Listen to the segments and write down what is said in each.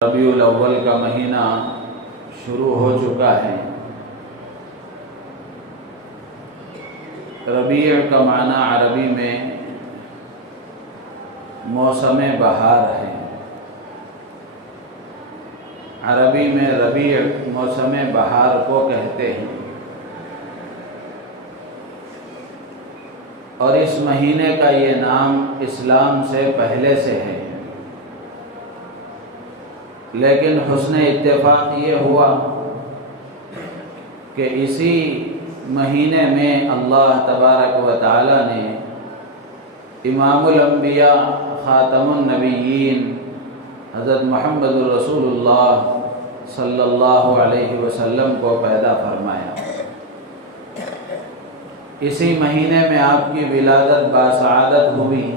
ربیع الاول کا مہینہ شروع ہو چکا ہے۔ ربیع کا معنی عربی میں موسم بہار ہے۔ عربی میں ربیع موسم بہار کو کہتے ہیں، اور اس مہینے کا یہ نام اسلام سے پہلے سے ہے، لیکن حسن اتفاق یہ ہوا کہ اسی مہینے میں اللہ تبارک و تعالی نے امام الانبیاء خاتم النبیین حضرت محمد رسول اللہ صلی اللہ علیہ وسلم کو پیدا فرمایا۔ اسی مہینے میں آپ کی ولادت باسعادت ہوئی،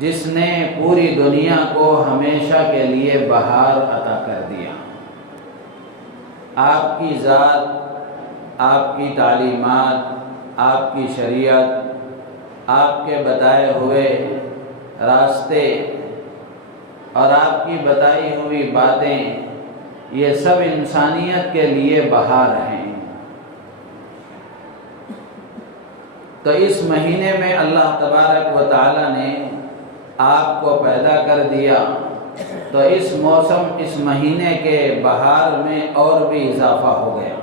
جس نے پوری دنیا کو ہمیشہ کے لیے بہار عطا کر دیا۔ آپ کی ذات، آپ کی تعلیمات، آپ کی شریعت، آپ کے بتائے ہوئے راستے اور آپ کی بتائی ہوئی باتیں، یہ سب انسانیت کے لیے بہار ہیں۔ تو اس مہینے میں اللہ تبارک و تعالی نے آپ کو پیدا کر دیا، تو اس موسم، اس مہینے کے بہار میں اور بھی اضافہ ہو گیا۔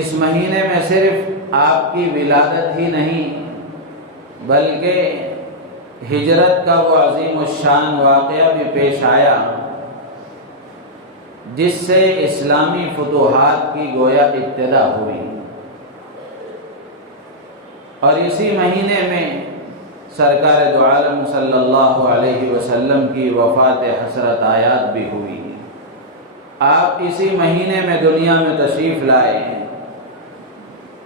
اس مہینے میں صرف آپ کی ولادت ہی نہیں، بلکہ ہجرت کا وہ عظیم الشان واقعہ بھی پیش آیا، جس سے اسلامی فتوحات کی گویا ابتدا ہوئی۔ اور اسی مہینے میں سرکار دو عالم صلی اللہ علیہ وسلم کی وفات حسرت آیات بھی ہوئی۔ آپ اسی مہینے میں دنیا میں تشریف لائے،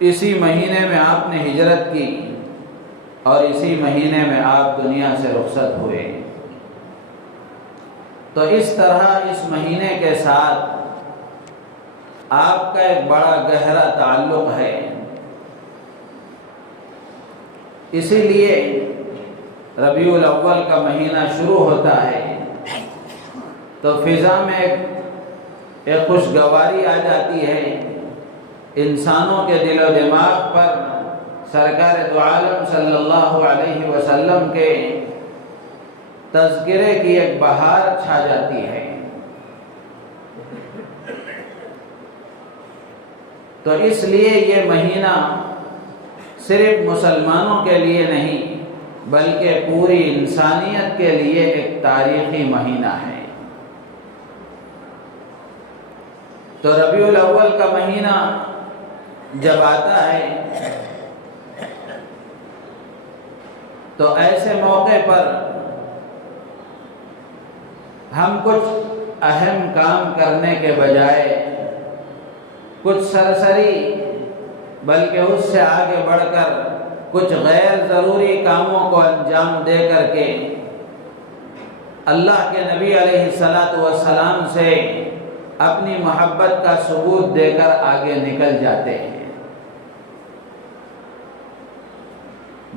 اسی مہینے میں آپ نے ہجرت کی، اور اسی مہینے میں آپ دنیا سے رخصت ہوئے۔ تو اس طرح اس مہینے کے ساتھ آپ کا ایک بڑا گہرا تعلق ہے۔ اسی لیے ربیع الاول کا مہینہ شروع ہوتا ہے تو فضا میں ایک خوشگواری آ جاتی ہے، انسانوں کے دل و دماغ پر سرکار دو عالم صلی اللہ علیہ وسلم کے تذکرے کی ایک بہار چھا جاتی ہے۔ تو اس لیے یہ مہینہ صرف مسلمانوں کے لیے نہیں، بلکہ پوری انسانیت کے لیے ایک تاریخی مہینہ ہے۔ تو ربیع الاول کا مہینہ جب آتا ہے تو ایسے موقع پر ہم کچھ اہم کام کرنے کے بجائے کچھ سرسری، بلکہ اس سے آگے بڑھ کر کچھ غیر ضروری کاموں کو انجام دے کر کے اللہ کے نبی علیہ السلام سے اپنی محبت کا ثبوت دے کر آگے نکل جاتے ہیں۔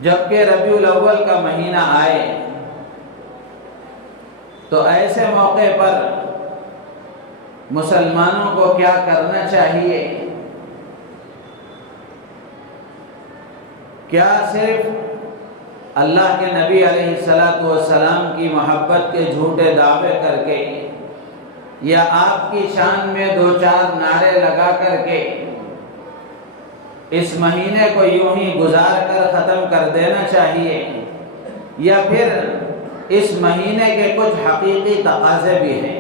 جبکہ ربیع الاول کا مہینہ آئے تو ایسے موقع پر مسلمانوں کو کیا کرنا چاہیے؟ کیا صرف اللہ کے نبی علیہ السلام کی محبت کے جھوٹے دعوے کر کے، یا آپ کی شان میں دو چار نعرے لگا کر کے اس مہینے کو یوں ہی گزار کر ختم کر دینا چاہیے، یا پھر اس مہینے کے کچھ حقیقی تقاضے بھی ہیں؟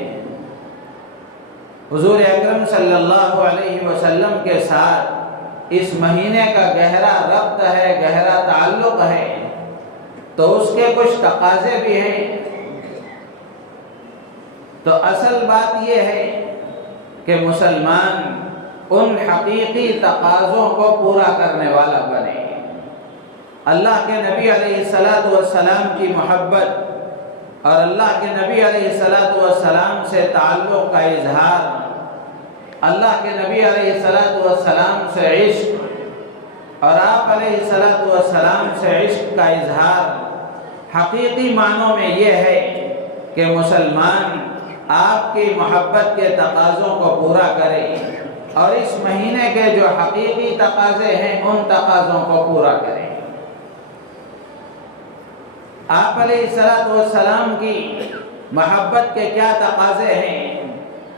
حضور اکرم صلی اللہ علیہ وسلم کے ساتھ اس مہینے کا گہرا ربط ہے، گہرا تعلق ہے، تو اس کے کچھ تقاضے بھی ہیں۔ تو اصل بات یہ ہے کہ مسلمان ان حقیقی تقاضوں کو پورا کرنے والا بنے۔ اللہ کے نبی علیہ السلام کی محبت اور اللہ کے نبی علیہ السلام سے تعلق کا اظہار، اللہ کے نبی علیہ السلام سے عشق اور آپ علیہ السلام سے عشق کا اظہار، حقیقی معنوں میں یہ ہے کہ مسلمان آپ کی محبت کے تقاضوں کو پورا کرے اور اس مہینے کے جو حقیقی تقاضے ہیں ان تقاضوں کو پورا کرے۔ آپ علیہ السلام کی محبت کے کیا تقاضے ہیں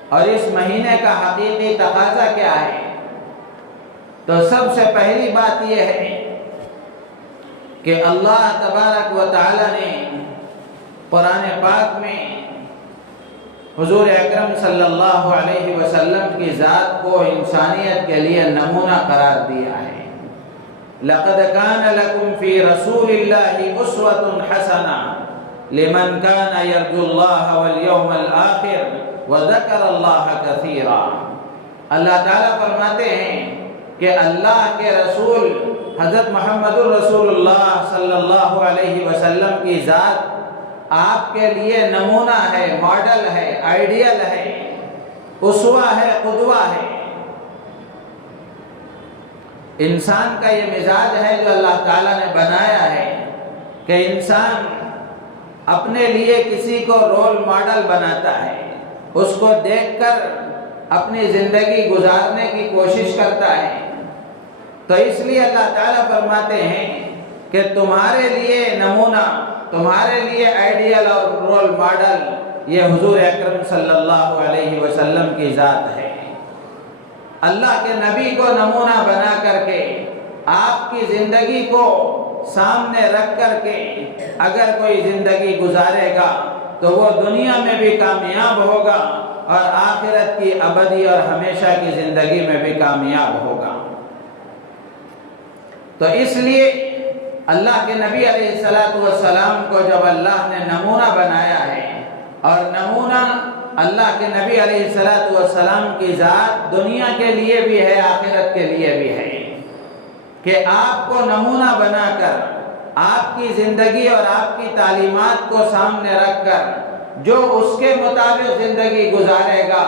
اور اس مہینے کا حقیقی تقاضا کیا ہے؟ تو سب سے پہلی بات یہ ہے کہ اللہ تبارک و تعالی نے قرآن پاک میں حضور اکرم صلی اللہ علیہ وسلم کی ذات کو انسانیت کے لیے نمونہ قرار دیا ہے۔ لَقَدْ كَانَ لَكُمْ فِي رَسُولِ اللَّهِ أُسْوَةٌ حَسَنَةٌ لِمَنْ كَانَ يَرْجُو اللَّهَ وَالْيَوْمَ الْآخِرَ وَذَكَرَ اللَّهَ كَثِيرًا۔ اللہ تعالیٰ فرماتے ہیں کہ اللہ کے رسول حضرت محمد الرسول اللہ صلی اللہ علیہ وسلم کی ذات آپ کے لیے نمونہ ہے، ماڈل ہے، آئیڈیل ہے، اسوہ ہے، قدوہ ہے۔ انسان کا یہ مزاج ہے جو اللہ تعالیٰ نے بنایا ہے کہ انسان اپنے لیے کسی کو رول ماڈل بناتا ہے، اس کو دیکھ کر اپنی زندگی گزارنے کی کوشش کرتا ہے۔ تو اس لیے اللہ تعالیٰ فرماتے ہیں کہ تمہارے لیے نمونہ، تمہارے لیے آئیڈیل اور رول ماڈل یہ حضور اکرم صلی اللہ علیہ وسلم کی ذات ہے۔ اللہ کے نبی کو نمونہ بنا کر کے آپ کی زندگی کو سامنے رکھ کر کے اگر کوئی زندگی گزارے گا تو وہ دنیا میں بھی کامیاب ہوگا اور آخرت کی ابدی اور ہمیشہ کی زندگی میں بھی کامیاب ہوگا۔ تو اس لیے اللہ کے نبی علیہ السلام کو جب اللہ نے نمونہ بنایا ہے، اور نمونہ اللہ کے نبی علیہ السلام کی ذات دنیا کے لیے بھی ہے، آخرت کے لیے بھی ہے، کہ آپ کو نمونہ بنا کر آپ کی زندگی اور آپ کی تعلیمات کو سامنے رکھ کر جو اس کے مطابق زندگی گزارے گا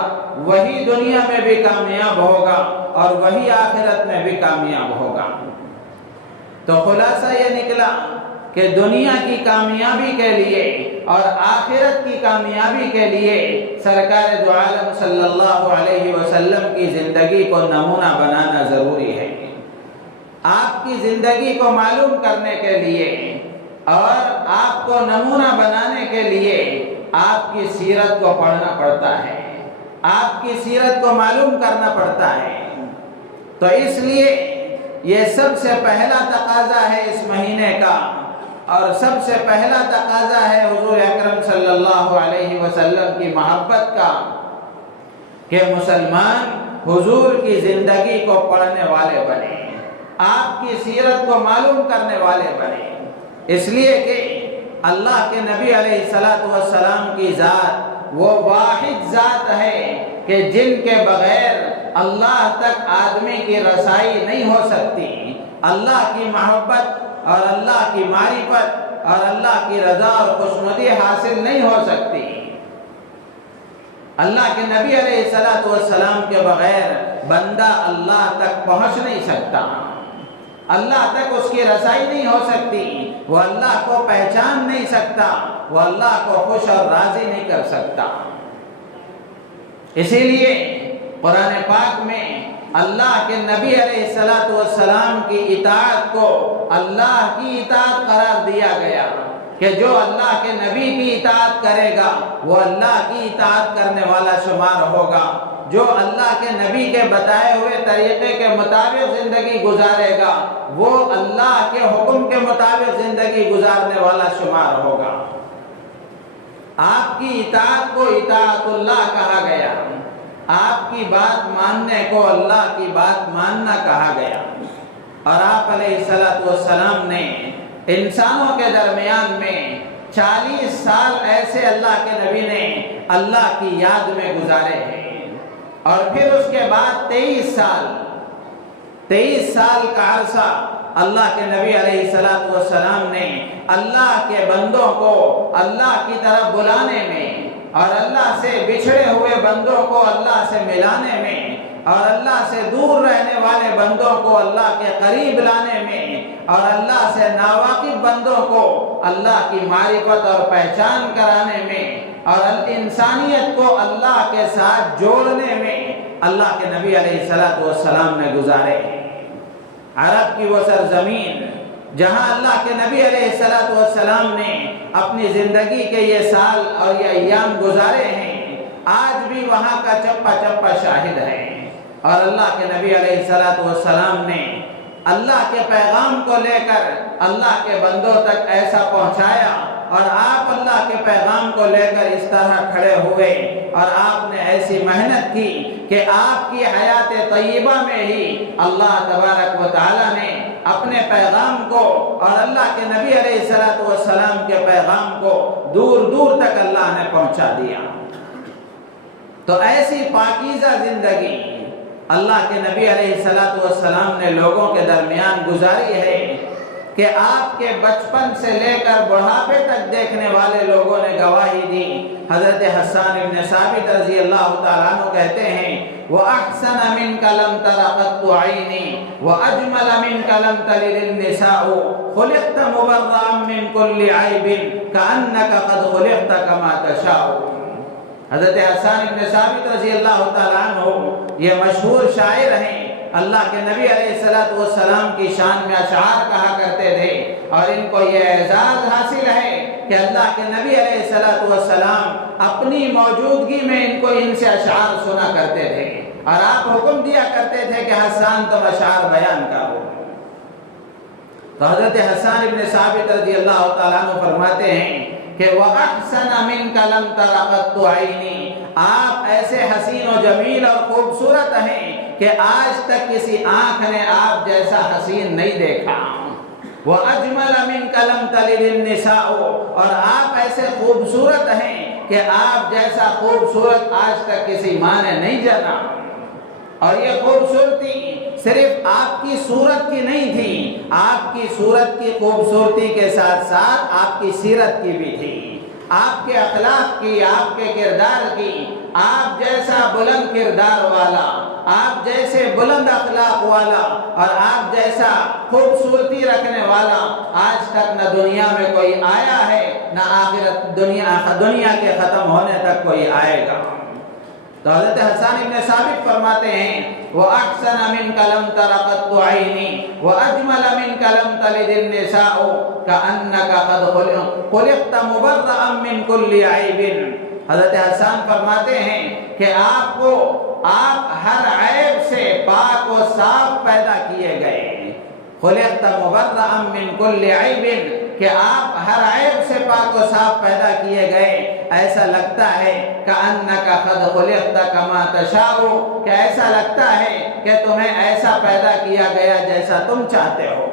وہی دنیا میں بھی کامیاب ہوگا اور وہی آخرت میں بھی کامیاب ہوگا۔ تو خلاصہ یہ نکلا کہ دنیا کی کامیابی کے لیے اور آخرت کی کامیابی کے لیے سرکار دو عالم صلی اللہ علیہ وسلم کی زندگی کو نمونہ بنانا ضروری ہے۔ آپ کی زندگی کو معلوم کرنے کے لیے اور آپ کو نمونہ بنانے کے لیے آپ کی سیرت کو پڑھنا پڑتا ہے، آپ کی سیرت کو معلوم کرنا پڑتا ہے۔ تو اس لیے یہ سب سے پہلا تقاضا ہے اس مہینے کا، اور سب سے پہلا تقاضا ہے حضور اکرم صلی اللہ علیہ وسلم کی محبت کا کہ مسلمان حضور کی زندگی کو پڑھنے والے بنے، آپ کی سیرت کو معلوم کرنے والے بنے۔ اس لیے کہ اللہ کے نبی علیہ السلام کی ذات وہ واحد ذات ہے کہ جن کے بغیر اللہ تک آدمی کی رسائی نہیں ہو سکتی، اللہ کی محبت اور اللہ کی معرفت اور اللہ کی رضا اور خوشنودی حاصل نہیں ہو سکتی۔ اللہ کے نبی علیہ السلام کے بغیر بندہ اللہ تک پہنچ نہیں سکتا، اللہ تک اس کی رسائی نہیں ہو سکتی، وہ اللہ کو پہچان نہیں سکتا، وہ اللہ کو خوش اور راضی نہیں کر سکتا۔ اسی لیے قرآن پاک میں اللہ کے نبی علیہ السلام کی اطاعت کو اللہ کی اطاعت قرار دیا گیا کہ جو اللہ کے نبی کی اطاعت کرے گا وہ اللہ کی اطاعت کرنے والا شمار ہوگا، جو اللہ کے نبی کے بتائے ہوئے طریقے کے مطابق زندگی گزارے گا وہ اللہ کے حکم کے مطابق زندگی گزارنے والا شمار ہوگا۔ آپ کی اطاعت کو اطاعت اللہ کہا گیا، آپ کی بات ماننے کو اللہ کی بات ماننا کہا گیا۔ اور آپ علیہ السلام نے انسانوں کے درمیان میں 40 سال ایسے اللہ کے نبی نے اللہ کی یاد میں گزارے ہیں، اور پھر اس کے بعد 23 سال کا عرصہ اللہ کے نبی علیہ السلام نے اللہ کے بندوں کو اللہ کی طرف بلانے میں اور اللہ سے بچھڑے ہوئے بندوں کو اللہ سے ملانے میں اور اللہ سے دور رہنے والے بندوں کو اللہ کے قریب لانے میں اور اللہ سے ناواقف بندوں کو اللہ کی معرفت اور پہچان کرانے میں اور انسانیت کو اللہ کے ساتھ جوڑنے میں اللہ کے نبی علیہ السلام نے گزارے ہیں۔ عرب کی وہ سرزمین جہاں اللہ کے نبی علیہ السلام نے اپنی زندگی کے یہ سال اور یہ ایام گزارے ہیں، آج بھی وہاں کا چپا چپا شاہد ہے۔ اور اللہ کے نبی علیہ السلام نے اللہ کے پیغام کو لے کر اللہ کے بندوں تک ایسا پہنچایا، اور آپ اللہ کے پیغام کو لے کر اس طرح کھڑے ہوئے اور آپ نے ایسی محنت کی کہ آپ کی حیات طیبہ میں ہی اللہ تبارک و تعالی نے اپنے پیغام کو اور اللہ کے نبی علیہ السلام کے پیغام کو دور دور تک اللہ نے پہنچا دیا۔ تو ایسی پاکیزہ زندگی اللہ کے نبی علیہ السلام نے لوگوں کے درمیان گزاری ہے کہ آپ کے بچپن سے لے کر بڑھاپے تک دیکھنے والے لوگوں نے گواہی دی۔ حضرت حسان ابن ثابت رضی اللہ تعالیٰ عنہ کہتے ہیں وَأَحْسَنَ مِنْكَ لَمْ تَرَ قَطُّ عَيْنِي وَأَجْمَلَ مِنْكَ لَمْ تَلِدِ النِّسَاءُ خُلِقْتَ مُبَرَّأً مِنْ كُلِّ عَيْبٍ كَأَنَّكَ قَدْ خُلِقْتَ كَمَا تَشَاءُ۔ حضرت حسان ابن ثابت رضی اللہ تعالیٰ عنہ یہ مشہور شاعر ہیں، اللہ کے نبی علیہ السلام کی شان میں اشعار کہا کرتے تھے، اور ان کو یہ اعزاز حاصل ہے کہ اللہ کے نبی علیہ السلام اپنی موجودگی میں ان سے اشعار سنا کرتے تھے، اور آپ حکم دیا کرتے تھے کہ حسان تم اشعار بیان کرو۔ تو حضرت حسان ابن ثابت رضی اللہ تعالیٰ عنہ فرماتے ہیں کہ وَأَحْسَنَ مِنْكَ لَمْ تَرَ قَطُّ عَيْنِي، آپ ایسے حسین و جمیل اور خوبصورت ہیں کہ آج تک کسی آنکھ نے آپ جیسا حسین نہیں دیکھا۔ وَأَجْمَلَ مِنْكَ لَمْ تَلِدِ النِّسَاءُ، اور آپ ایسے خوبصورت ہیں کہ آپ جیسا خوبصورت آج تک کسی ماں نے نہیں جانا۔ اور یہ خوبصورتی صرف آپ کی صورت کی نہیں تھی، آپ کی صورت کی خوبصورتی کے ساتھ ساتھ آپ کی سیرت کی بھی تھی، آپ کے اخلاق کی، آپ کے کردار کی۔ آپ جیسا بلند کردار والا، آپ جیسے بلند اخلاق والا اور آپ جیسا خوبصورتی رکھنے والا آج تک نہ دنیا میں کوئی آیا ہے، نہ آخرت دنیا کے ختم ہونے تک کوئی آئے گا۔ تو حضرت حسان ابن ثابت فرماتے ہیں وَأَحْسَنَ مِنْكَ لَمْ تَرَ قَطُّ عَيْنِي وَأَجْمَلَ مِنْكَ لَمْ تَلِدِ النِّسَاءُ كَأَنَّكَ قَدْ خُلِقْتَ مُبَرَّأً مِنْ كُلِّ عَيْبٍ۔ حضرت حسان فرماتے ہیں کہ آپ ہر عیب سے پاک و صاف پیدا کیے گئے۔ خُلِقْتَ مُبَرَّأً مِنْ كُلِّ عَيْبٍ، کہ آپ ہر عیب سے پاک و صاف پیدا کیے گئے۔ ایسا لگتا ہے کَأَنَّكَ قَدْ خُلِقْتَ كَمَا تَشَاءُ، کہ ایسا لگتا ہے کہ تمہیں ایسا پیدا کیا گیا جیسا تم چاہتے ہو۔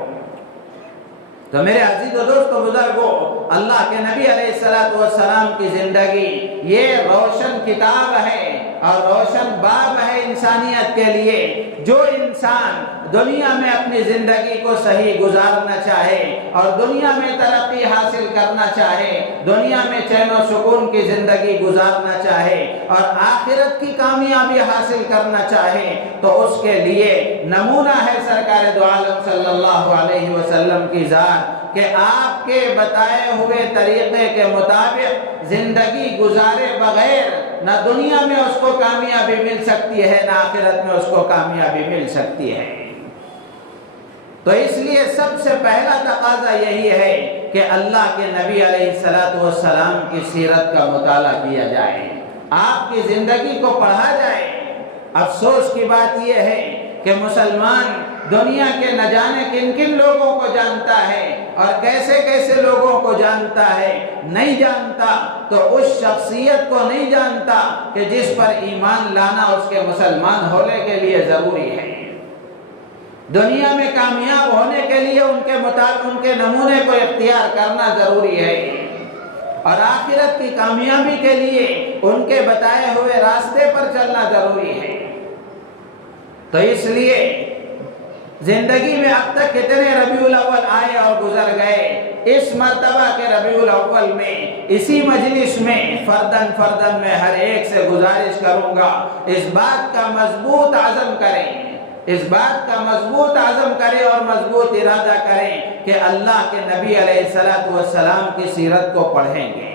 تو میرے عزیز و دوست و بزرگوں، اللہ کے نبی علیہ السلام کی زندگی یہ روشن کتاب ہے اور روشن باب ہے انسانیت کے لیے۔ جو انسان دنیا میں اپنی زندگی کو صحیح گزارنا چاہے اور دنیا میں ترقی حاصل کرنا چاہے، دنیا میں چین و سکون کی زندگی گزارنا چاہے اور آخرت کی کامیابی حاصل کرنا چاہے، تو اس کے لیے نمونہ ہے سرکار دو عالم صلی اللہ علیہ وسلم کی ذات، کہ آپ کے بتائے ہوئے طریقے کے مطابق زندگی گزارے بغیر نہ دنیا میں اس کو کامیابی مل سکتی ہے، نہ آخرت میں اس کو کامیابی مل سکتی ہے۔ تو اس لیے سب سے پہلا تقاضا یہی ہے کہ اللہ کے نبی علیہ السلام کی سیرت کا مطالعہ کیا جائے، آپ کی زندگی کو پڑھا جائے۔ افسوس کی بات یہ ہے کہ مسلمان دنیا کے نہ جانے کن کن لوگوں کو جانتا ہے اور کیسے کیسے لوگوں کو جانتا ہے، نہیں جانتا تو اس شخصیت کو نہیں جانتا کہ جس پر ایمان لانا اس کے مسلمان ہونے کے لیے ضروری ہے۔ دنیا میں کامیاب ہونے کے لیے ان کے مطابق ان کے نمونے کو اختیار کرنا ضروری ہے، اور آخرت کی کامیابی کے لیے ان کے بتائے ہوئے راستے پر چلنا ضروری ہے۔ تو اس لیے زندگی میں اب تک کتنے ربیع الاول آئے اور گزر گئے، اس مرتبہ کے ربیع الاول میں اسی مجلس میں فردن فردن میں ہر ایک سے گزارش کروں گا اس بات کا مضبوط عزم کریں، اس بات کا مضبوط عزم کریں اور مضبوط ارادہ کریں کہ اللہ کے نبی علیہ السلام کی سیرت کو پڑھیں گے،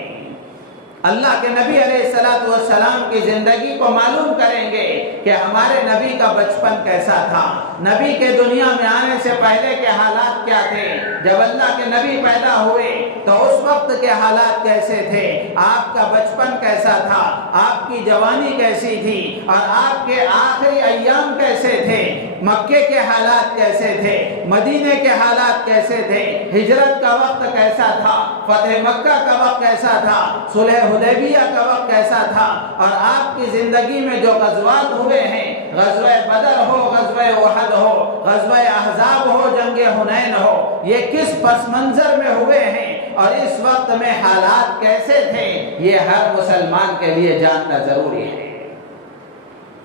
اللہ کے نبی علیہ السلام کی زندگی کو معلوم کریں گے کہ ہمارے نبی کا بچپن کیسا تھا، نبی کے دنیا میں آنے سے پہلے کے حالات کیا تھے، جب اللہ کے نبی پیدا ہوئے تو اس وقت کے حالات کیسے تھے، آپ کا بچپن کیسا تھا، آپ کی جوانی کیسی تھی اور آپ کے آخری ایام کیسے تھے، مکے کے حالات کیسے تھے، مدینے کے حالات کیسے تھے، ہجرت کا وقت کیسا تھا، فتح مکہ کا وقت کیسا تھا، صلح حدیبیہ کا وقت کیسا تھا، اور آپ کی زندگی میں جو غزوات ہوئے ہیں، غزوہ بدر ہو، غزوہ احد ہو، غزوہ احزاب ہو، جنگ حنین ہو، یہ کس پس منظر میں ہوئے ہیں اور اس وقت میں حالات کیسے تھے، یہ ہر مسلمان کے لیے جاننا ضروری ہے،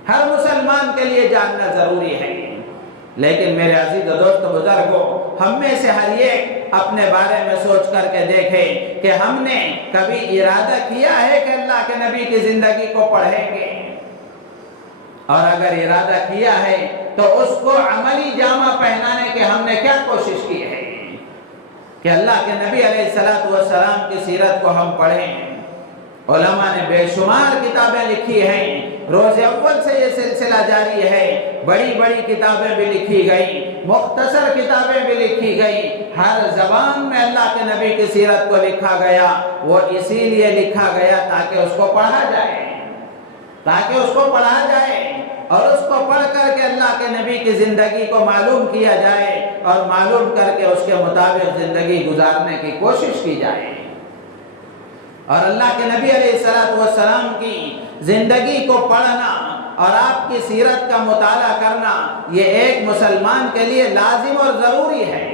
ہر مسلمان کے لیے جاننا ضروری ہے۔ لیکن میرے عزیز دوست بزرگوں، ہم میں سے ہر ایک اپنے بارے میں سوچ کر کے دیکھے کہ ہم نے کبھی ارادہ کیا ہے کہ اللہ کے نبی کی زندگی کو پڑھیں گے، اور اگر ارادہ کیا ہے تو اس کو عملی جامہ پہنانے کے ہم نے کیا کوشش کی ہے کہ اللہ کے نبی علیہ السلام کی سیرت کو ہم پڑھیں۔ علماء نے بے شمار کتابیں لکھی ہیں، روز اول سے یہ سلسلہ جاری ہے، بڑی بڑی کتابیں بھی لکھی گئی، مختصر کتابیں بھی لکھی گئی، ہر زبان میں اللہ کے نبی کی سیرت کو لکھا گیا، وہ اسی لیے لکھا گیا تاکہ اس کو پڑھا جائے، تاکہ اس کو پڑھا جائے اور اس کو پڑھ کر کے اللہ کے نبی کی زندگی کو معلوم کیا جائے اور معلوم کر کے اس کے مطابق زندگی گزارنے کی کوشش کی جائے۔ اور اللہ کے نبی علیہ السلام کی زندگی کو پڑھنا اور آپ کی سیرت کا مطالعہ کرنا یہ ایک مسلمان کے لیے لازم اور ضروری ہے۔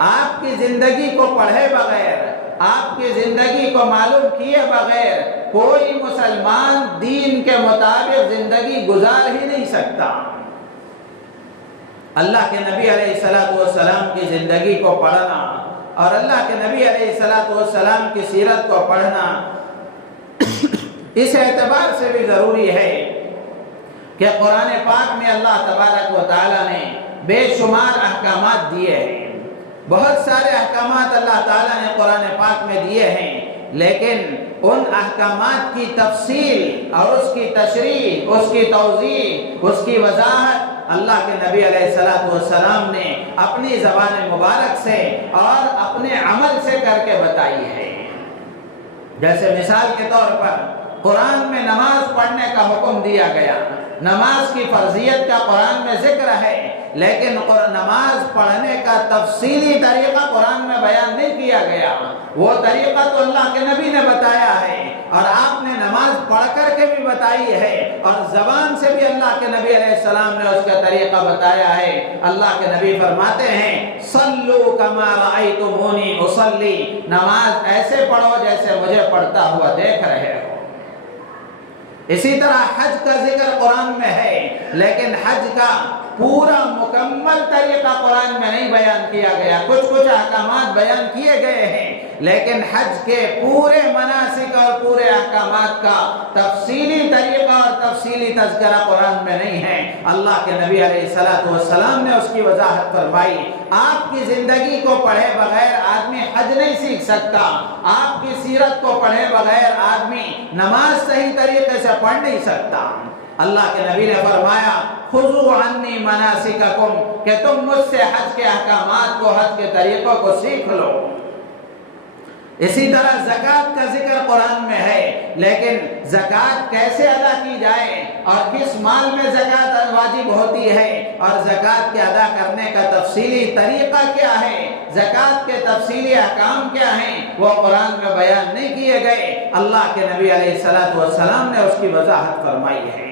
آپ کی زندگی کو پڑھے بغیر، آپ کی زندگی کو معلوم کیے بغیر کوئی مسلمان دین کے مطابق زندگی گزار ہی نہیں سکتا۔ اللہ کے نبی علیہ السلام کی زندگی کو پڑھنا اور اللہ کے نبی علیہ السلام کی سیرت کو پڑھنا اس اعتبار سے بھی ضروری ہے کہ قرآن پاک میں اللہ تبارک و تعالیٰ نے بے شمار احکامات دیے ہیں، بہت سارے احکامات اللہ تعالیٰ نے قرآن پاک میں دیے ہیں، لیکن ان احکامات کی تفصیل اور اس کی تشریح، اس کی توضیح، اس کی وضاحت اللہ کے نبی علیہ السلام نے اپنی زبان مبارک سے اور اپنے عمل سے کر کے بتائی ہے۔ جیسے مثال کے طور پر قرآن میں نماز پڑھنے کا حکم دیا گیا، نماز کی فرضیت کا قرآن میں ذکر ہے، لیکن نماز پڑھنے کا تفصیلی طریقہ قرآن میں بیان نہیں کیا گیا، وہ طریقہ تو اللہ کے نبی نے بتایا ہے اور آپ نے نماز پڑھ کر کے بھی بتائی ہے اور زبان سے بھی اللہ کے نبی علیہ السلام نے اس کا طریقہ بتایا ہے۔ اللہ کے نبی فرماتے ہیں صلو کما رأیتمونی اصلی، نماز ایسے پڑھو جیسے مجھے پڑھتا ہوا دیکھ رہے ہو۔ اسی طرح حج کا ذکر قرآن میں ہے، لیکن حج کا پورا مکمل طریقہ قرآن میں نہیں بیان کیا گیا، کچھ احکامات بیان کیے گئے ہیں، لیکن حج کے پورے مناسک اور پورے احکامات کا تفصیلی طریقہ اور تفصیلی تذکرہ قرآن میں نہیں ہے۔ اللہ کے نبی علیہ السلام نے اس کی وضاحت فرمائی۔ آپ کی زندگی کو پڑھے بغیر آدمی حج نہیں سیکھ سکتا، آپ کی سیرت کو پڑھے بغیر آدمی نماز صحیح طریقے سے پڑھ نہیں سکتا۔ اللہ کے نبی نے فرمایا خذوا عنی مناسککم، کہ تم مجھ سے حج کے احکامات کو، حج کے طریقوں کو سیکھ لو۔ اسی طرح زکوٰۃ کا ذکر قرآن میں ہے، لیکن زکوٰۃ کیسے ادا کی جائے اور کس مال میں زکوٰۃ واجب ہوتی ہے اور زکوٰۃ کے ادا کرنے کا تفصیلی طریقہ کیا ہے، زکوٰۃ کے تفصیلی احکام کیا ہیں، وہ قرآن میں بیان نہیں کیے گئے۔ اللہ کے نبی علیہ السلام نے اس کی وضاحت فرمائی ہے۔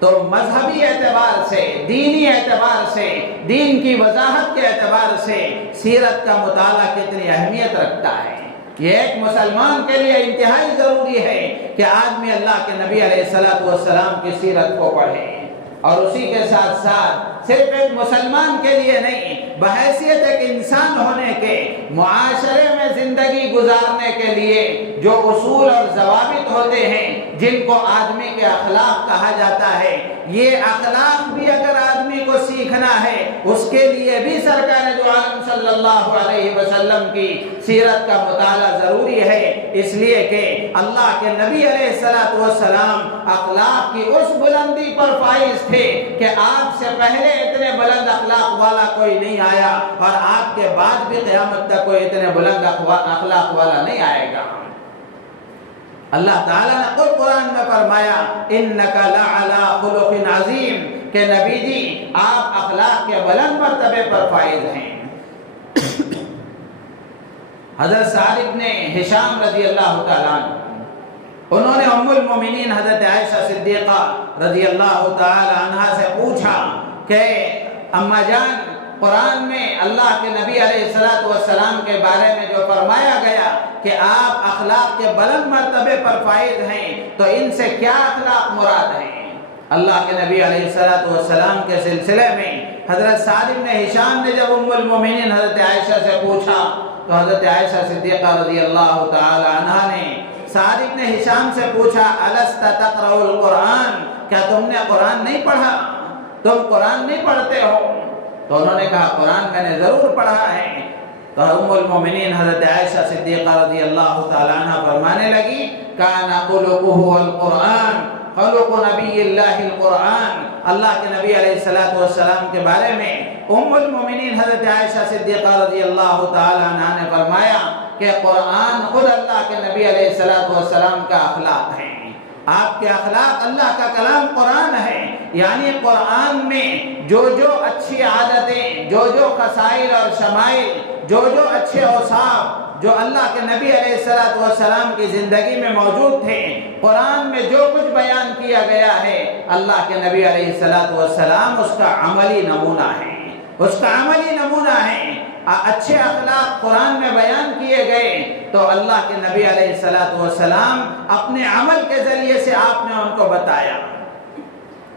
تو مذہبی اعتبار سے، دینی اعتبار سے، دین کی وضاحت کے اعتبار سے سیرت کا مطالعہ کتنی اہمیت رکھتا ہے، یہ ایک مسلمان کے لیے انتہائی ضروری ہے کہ آدمی اللہ کے نبی علیہ السلام کی سیرت کو پڑھے۔ اور اسی کے ساتھ ساتھ صرف ایک مسلمان کے لیے نہیں، بحیثیت ایک انسان ہونے کے، معاشرے میں زندگی گزارنے کے لیے جو اصول اور ضوابط ہوتے ہیں جن کو آدمی کے اخلاق کہا جاتا ہے، یہ اخلاق بھی اگر آدمی کو سیکھنا ہے اس کے لیے بھی سرکار دو عالم صلی اللہ علیہ وسلم کی سیرت کا مطالعہ ضروری ہے، اس لیے کہ اللہ کے نبی علیہ السلام اخلاق کی اس بلندی پر فائز تھے کہ آپ سے پہلے اتنے بلند اخلاق والا کوئی نہیں آیا اور آپ کے بعد بھی قیامت تک کوئی اتنے بلند اخلاق والا نہیں آئے گا۔ اللہ تعالیٰ نے خود قرآن میں فرمایا اِنَّكَ لَعَلَىٰ خُلُقٍ عَظِيمٍ کہ نبی جی آپ اخلاق کے بلند مرتبے پر فائز ہیں۔ حضرت سعد بن ہشام رضی اللہ تعالیٰ عنہ انہوں نے ام المومنین حضرت عائشہ صدیقہ رضی اللہ تعالی عنہا سے پوچھا کہ اماں جان، قرآن میں اللہ کے نبی علیہ السلام کے بارے میں جو فرمایا گیا کہ آپ اخلاق کے بلند مرتبے پر فائز ہیں، تو ان سے کیا اخلاق مراد ہیں؟ اللہ کے نبی علیہ السلام کے سلسلے میں حضرت سعد بن ہشام نے جب ام المومنین حضرت عائشہ سے پوچھا تو حضرت عائشہ صدیقہ رضی اللہ تعالی عنہا نے سعد بن ہشام سے پوچھا الست تقرأ القرآن، کیا تم نے قرآن نہیں پڑھا؟ تم قرآن نہیں پڑھتے ہو؟ تو انہوں نے کہا قرآن میں نے ضرور پڑھا ہے۔ تو ام المومنین حضرت عائشہ صدیقہ رضی اللہ تعالی عنہ فرمانے لگی کان خلقہ القرآن، خلق نبی اللہ القرآن۔ اللہ کے نبی علیہ السلام کے بارے میں ام المومنین حضرت عائشہ صدیقہ رضی اللہ تعالی عنہ نے فرمایا کہ قرآن خود اللہ کے نبی علیہ السلام کا اخلاق ہے، آپ کے اخلاق اللہ کا کلام قرآن ہے، یعنی قرآن میں جو اچھی عادتیں، جو خصائل اور شمائل، جو اچھے اوصاف جو اللہ کے نبی علیہ السلام کی زندگی میں موجود تھے، قرآن میں جو کچھ بیان کیا گیا ہے، اللہ کے نبی علیہ السلام اس کا عملی نمونہ ہے، اس کا عملی نمونہ ہے۔ اچھے اخلاق قرآن میں بیان کیے گئے تو اللہ کے نبی علیہ السلام اپنے عمل کے ذریعے سے آپ نے ان کو بتایا۔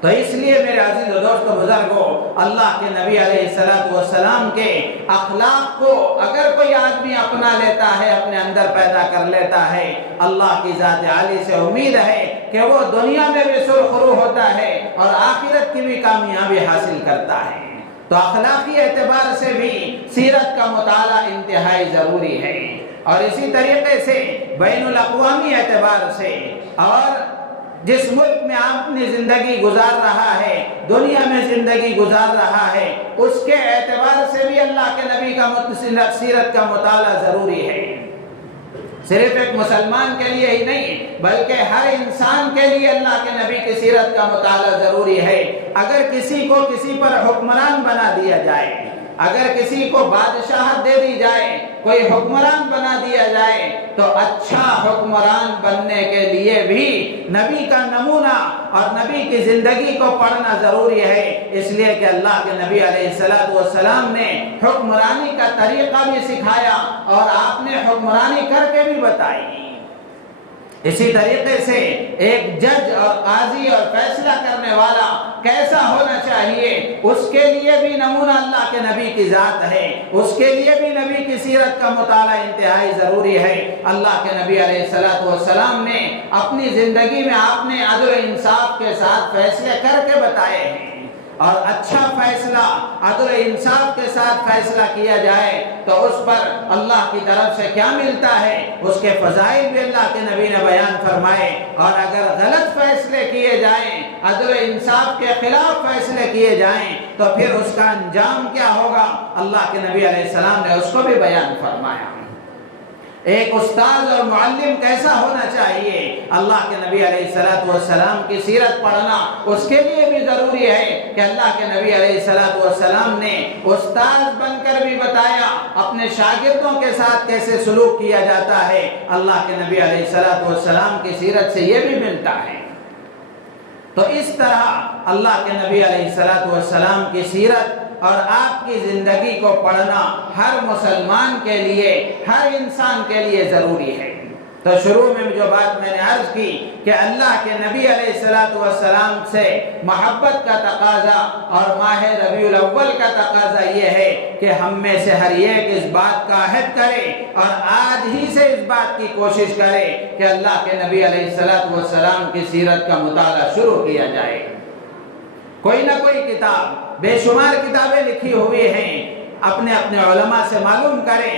تو اس لیے میرے عزیز و دوست و بزرگوں، اللہ کے نبی علیہ السلام کے اخلاق کو اگر کوئی آدمی اپنا لیتا ہے، اپنے اندر پیدا کر لیتا ہے، اللہ کی ذات عالی سے امید ہے کہ وہ دنیا میں بھی سرخرو ہوتا ہے اور آخرت کی بھی کامیابی حاصل کرتا ہے۔ تو اخلاقی اعتبار سے بھی سیرت کا مطالعہ انتہائی ضروری ہے، اور اسی طریقے سے بین الاقوامی اعتبار سے اور جس ملک میں آپ اپنی زندگی گزار رہا ہے، دنیا میں زندگی گزار رہا ہے، اس کے اعتبار سے بھی اللہ کے نبی کا سیرت کا مطالعہ ضروری ہے۔ صرف ایک مسلمان کے لیے ہی نہیں بلکہ ہر انسان کے لیے اللہ کے نبی کی سیرت کا مطالعہ ضروری ہے۔ اگر کسی کو کسی پر حکمران بنا دیا جائے، اگر کسی کو بادشاہت دے دی جائے، کوئی حکمران بنا دیا جائے، تو اچھا حکمران بننے کے لیے بھی نبی کا نمونہ اور نبی کی زندگی کو پڑھنا ضروری ہے، اس لیے کہ اللہ کے نبی علیہ السلام نے حکمرانی کا طریقہ بھی سکھایا اور آپ نے حکمرانی کر کے بھی بتائی۔ اسی طریقے سے ایک جج اور قاضی اور فیصلہ کرنے والا کیسا ہونا چاہیے، اس کے لیے بھی نمونہ اللہ کے نبی کی ذات ہے، اس کے لیے بھی نبی کی سیرت کا مطالعہ انتہائی ضروری ہے۔ اللہ کے نبی علیہ السلام نے اپنی زندگی میں آپ نے عدل و انصاف کے ساتھ فیصلے کر کے بتائے ہیں، اور اچھا فیصلہ عدل و انصاف کے ساتھ فیصلہ کیا جائے تو اس پر اللہ کی طرف سے کیا ملتا ہے، اس کے فضائل بھی اللہ کے نبی نے بیان فرمائے، اور اگر غلط فیصلے کیے جائیں، عدل و انصاف کے خلاف فیصلے کیے جائیں تو پھر اس کا انجام کیا ہوگا، اللہ کے نبی علیہ السلام نے اس کو بھی بیان فرمایا۔ ایک استاد اور معلم کیسا ہونا چاہیے، اللہ کے نبی علیہ السلام کی سیرت پڑھنا اس کے لیے بھی ضروری ہے کہ اللہ کے نبی علیہ السلام نے استاد بن کر بھی بتایا اپنے شاگردوں کے ساتھ کیسے سلوک کیا جاتا ہے۔ اللہ کے نبی علیہ السلام کی سیرت سے یہ بھی ملتا ہے۔ تو اس طرح اللہ کے نبی علیہ السلام کی سیرت اور آپ کی زندگی کو پڑھنا ہر مسلمان کے لیے، ہر انسان کے لیے ضروری ہے۔ تو شروع میں جو بات میں نے عرض کی کہ اللہ کے نبی علیہ السلام سے محبت کا تقاضا اور ماہ ربیع الاول کا تقاضا یہ ہے کہ ہم میں سے ہر ایک اس بات کا عہد کرے اور آج ہی سے اس بات کی کوشش کرے کہ اللہ کے نبی علیہ السلام کی سیرت کا مطالعہ شروع کیا جائے۔ کوئی نہ کوئی کتاب، بے شمار کتابیں لکھی ہوئی ہیں، اپنے اپنے علماء سے معلوم کریں،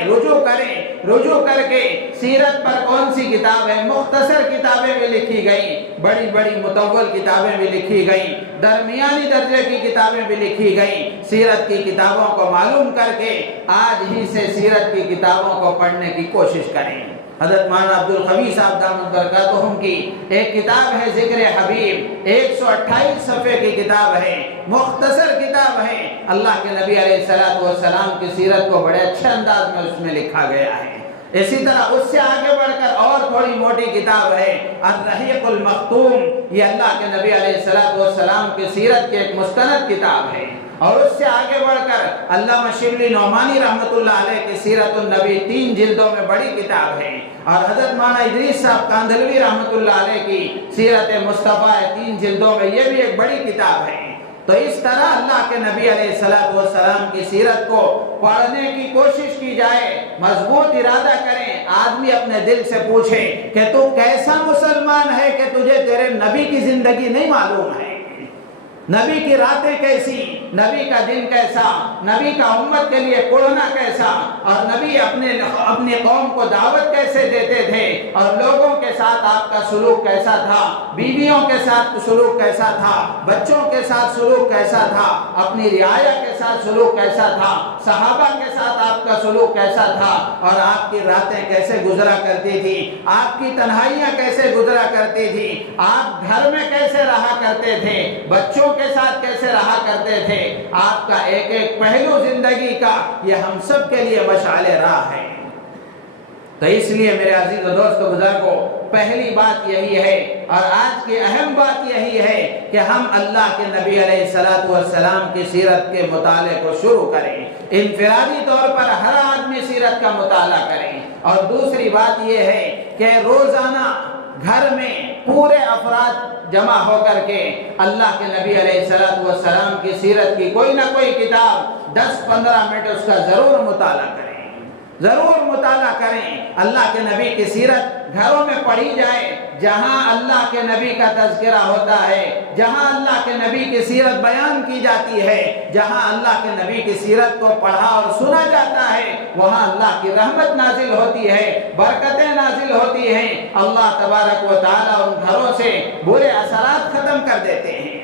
رجوع کر کے سیرت پر کون سی کتاب ہے۔ مختصر کتابیں بھی لکھی گئیں، بڑی بڑی مطول کتابیں بھی لکھی گئیں، درمیانی درجے کی کتابیں بھی لکھی گئیں۔ سیرت کی کتابوں کو معلوم کر کے آج ہی سے سیرت کی کتابوں کو پڑھنے کی کوشش کریں۔ حضرت مولانا عبدالقوی صاحب دامت برکاتہم کی ایک کتاب ہے ذکر حبیب، 128 صفحے کی کتاب ہے، مختصر کتاب ہے۔ اللہ کے نبی علیہ السلام کی سیرت کو بڑے اچھے انداز میں اس میں لکھا گیا ہے۔ اسی طرح اس سے آگے بڑھ کر اور تھوڑی موٹی کتاب ہے الرحیق المختوم، یہ اللہ کے نبی علیہ السلام کی سیرت کی ایک مستند کتاب ہے۔ اور اس سے آگے بڑھ کر علامہ شبلی نعمانی رحمۃ اللہ علیہ کی سیرت النبی 3 جلدوں میں بڑی کتاب ہے، اور حضرت مولانا ادریس صاحب کاندھلوی رحمۃ اللہ علیہ کی سیرت مصطفیٰ 3 جلدوں میں، یہ بھی ایک بڑی کتاب ہے۔ تو اس طرح اللہ کے نبی علیہ السلام کی سیرت کو پڑھنے کی کوشش کی جائے، مضبوط ارادہ کریں۔ آدمی اپنے دل سے پوچھے کہ تو کیسا مسلمان ہے کہ تجھے تیرے نبی کی زندگی نہیں معلوم ہے، نبی کی راتیں کیسی، نبی کا دن کیسا، نبی کا امت کے لیے قرآن کیسا، اور نبی اپنے قوم کو دعوت کیسے دیتے تھے، اور لوگوں کے ساتھ آپ کا سلوک کیسا تھا، بیویوں کے ساتھ سلوک کیسا تھا، بچوں کے ساتھ سلوک کیسا تھا، اپنی رعایا کے ساتھ سلوک کیسا تھا، صحابہ کے ساتھ آپ کا سلوک کیسا تھا، اور آپ کی راتیں کیسے گزرا کرتی تھی، آپ کی تنہائیاں کیسے گزرا کرتی تھی، آپ گھر میں کیسے رہا کرتے تھے، بچوں کے ساتھ کیسے رہا کرتے تھے، آپ کا ایک ایک پہلو زندگی کا یہ ہم سب کے لیے مشعل راہ ہے۔ تو اس لیے میرے عزیز و دوست و بزرگوں، پہلی بات یہی ہے اور آج کی اہم بات یہی ہے کہ ہم اللہ کے نبی علیہ السلام کی سیرت کے مطالعے کو شروع کریں، انفرادی طور پر ہر آدمی سیرت کا مطالعہ کریں۔ اور دوسری بات یہ ہے کہ روزانہ گھر میں پورے افراد جمع ہو کر کے اللہ کے نبی علیہ السلام کی سیرت کی کوئی نہ کوئی کتاب 10-15 منٹ اس کا ضرور مطالعہ کریں، ضرور مطالعہ کریں۔ اللہ کے نبی کی سیرت گھروں میں پڑھی جائے، جہاں اللہ کے نبی کا تذکرہ ہوتا ہے، جہاں اللہ کے نبی کی سیرت بیان کی جاتی ہے، جہاں اللہ کے نبی کی سیرت کو پڑھا اور سنا جاتا ہے، وہاں اللہ کی رحمت نازل ہوتی ہے، برکتیں نازل ہوتی ہیں، اللہ تبارک و تعالی ان گھروں سے برے اثرات ختم کر دیتے ہیں۔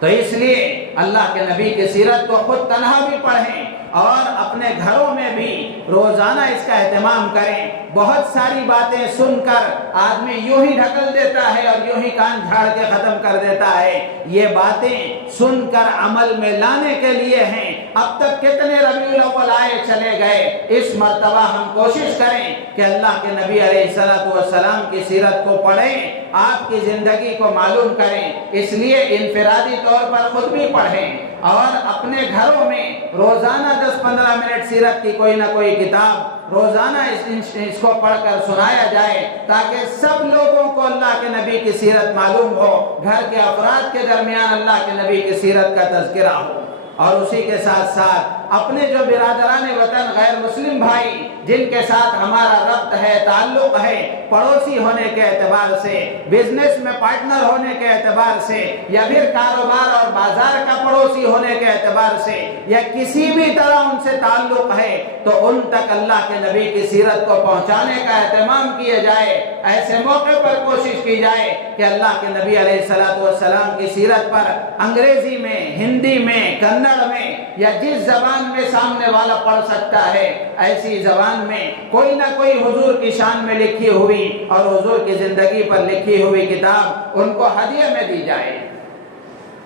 تو اس لیے اللہ کے نبی کی سیرت کو خود تنہا بھی پڑھیں اور اپنے گھروں میں بھی روزانہ اس کا اہتمام کریں۔ بہت ساری باتیں سن کر آدمی یوں ہی ڈھکل دیتا ہے اور یوں ہی کان جھاڑ کے ختم کر دیتا ہے۔ یہ باتیں سن کر عمل میں لانے کے لیے ہیں۔ اب تک کتنے ربیع الاول آئے چلے گئے، اس مرتبہ ہم کوشش کریں کہ اللہ کے نبی علیہ السلام کی سیرت کو پڑھیں، آپ کی زندگی کو معلوم کریں۔ اس لیے انفرادی طور پر خود بھی پڑھیں اور اپنے گھروں میں روزانہ 10-15 منٹ سیرت کی کوئی نہ کوئی کتاب روزانہ اس کو پڑھ کر سنایا جائے، تاکہ سب لوگوں کو اللہ کے نبی کی سیرت معلوم ہو، گھر کے افراد کے درمیان اللہ کے نبی کی سیرت کا تذکرہ ہو۔ اور اسی کے ساتھ ساتھ اپنے جو برادران وطن غیر مسلم بھائی جن کے ساتھ ہمارا ربط ہے، تعلق ہے، پڑوسی ہونے کے اعتبار سے، بزنس میں پارٹنر ہونے کے اعتبار سے، یا پھر کاروبار اور بازار کا پڑوسی ہونے کے اعتبار سے، یا کسی بھی طرح ان سے تعلق ہے، تو ان تک اللہ کے نبی کی سیرت کو پہنچانے کا اہتمام کیا جائے۔ ایسے موقع پر کوشش کی جائے کہ اللہ کے نبی علیہ السلام کی سیرت پر انگریزی میں، ہندی میں، کنڑ میں، یا جس زبان میں سامنے والا پڑھ سکتا ہے، ایسی زبان میں کوئی نہ کوئی حضور کی شان میں لکھی ہوئی اور حضور کی زندگی پر لکھی ہوئی کتاب ان کو ہدیہ میں دی جائے۔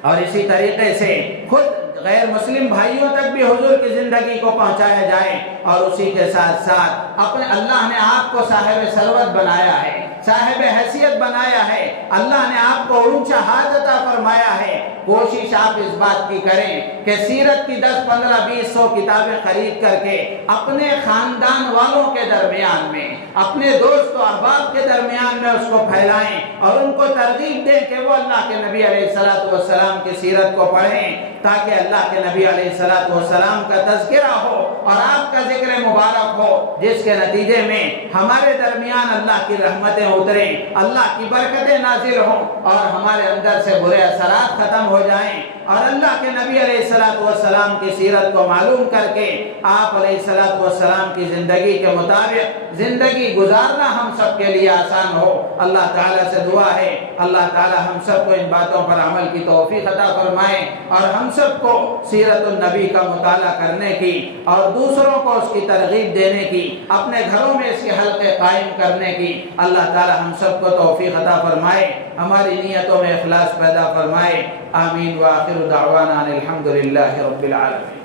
اور اسی طریقے سے خود غیر مسلم بھائیوں تک بھی حضور کی زندگی کو پہنچایا جائے، اور اسی کے ساتھ ساتھ اپنے اللہ نے آپ کو صاحب ثروت بنایا ہے، صاحب حیثیت بنایا ہے، اللہ نے آپ کو اونچا ہاتھ عطا فرمایا ہے۔ کوشش آپ اس بات کی کریں کہ سیرت کی 10 15 20 100 کتابیں خرید کر کے اپنے خاندان والوں کے درمیان میں، اپنے دوست و احباب کے درمیان میں اس کو پھیلائیں، اور ان کو ترغیب دیں کہ وہ اللہ کے نبی علیہ السلام کی سیرت کو پڑھیں، تاکہ اللہ کے نبی علیہ السلام کا تذکرہ ہو اور آپ کا ذکر مبارک ہو، جس کے نتیجے میں ہمارے درمیان اللہ کی رحمتیں اتریں، اللہ کی برکتیں نازل ہوں، اور ہمارے اندر سے برے اثرات ختم ہو جائیں، اور اللہ کے نبی علیہ السلام کی سیرت کو معلوم کر کے آپ علیہ السلام کی زندگی کے مطابق زندگی گزارنا ہم سب کے لیے آسان ہو۔ اللہ تعالیٰ سے دعا ہے اللہ تعالیٰ ہم سب کو ان باتوں پر عمل کی توفیق عطا فرمائے، اور ہم سب کو سیرت النبی کا مطالعہ کرنے کی اور دوسروں کو اس کی ترغیب دینے کی، اپنے گھروں میں اس کے حلقے قائم کرنے کی اللہ تعالیٰ ہم سب کو توفیق عطا فرمائے، ہماری نیتوں میں اخلاص پیدا فرمائے۔ آمین وآخر دعوانا الحمدللہ رب العالمین۔